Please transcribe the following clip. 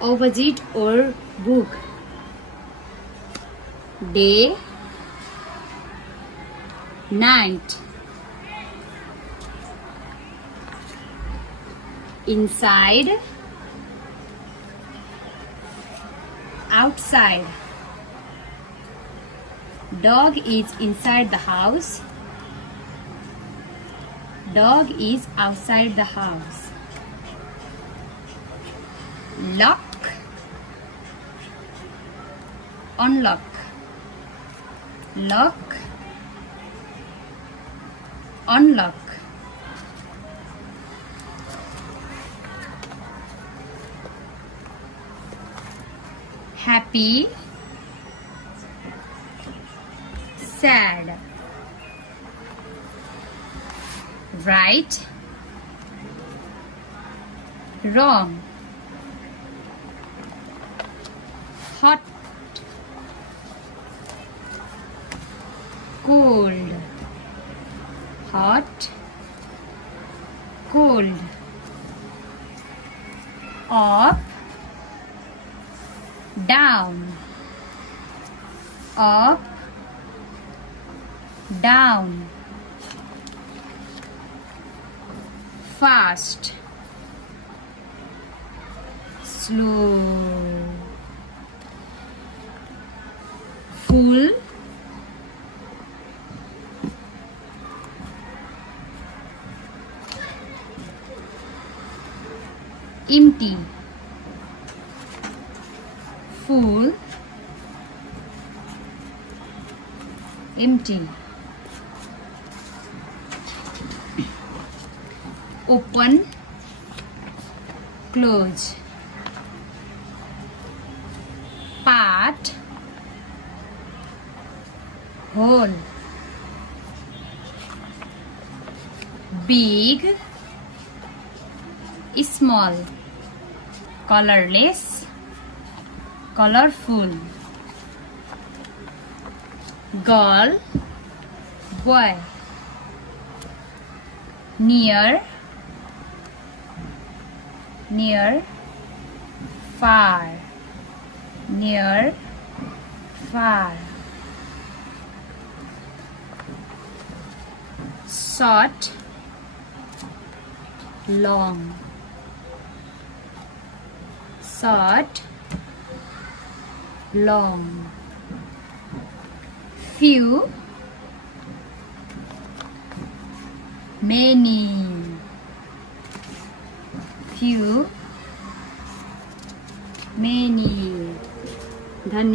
Opposite or book. Day, night. Inside, outside. Dog is inside the house. Dog is outside the house. Lock, unlock. Lock, unlock. Happy, sad. Right, wrong. Hot, cold. Hot, cold. Up, down. Up, down. Fast, slow. Full, empty. Full, empty. Open, close. Part, whole. Big, small. Colorless, colorful. Girl, boy. Near, near. Far, near, far. Short, long. Short, long. Few, many. Few, many. धन्यवाद.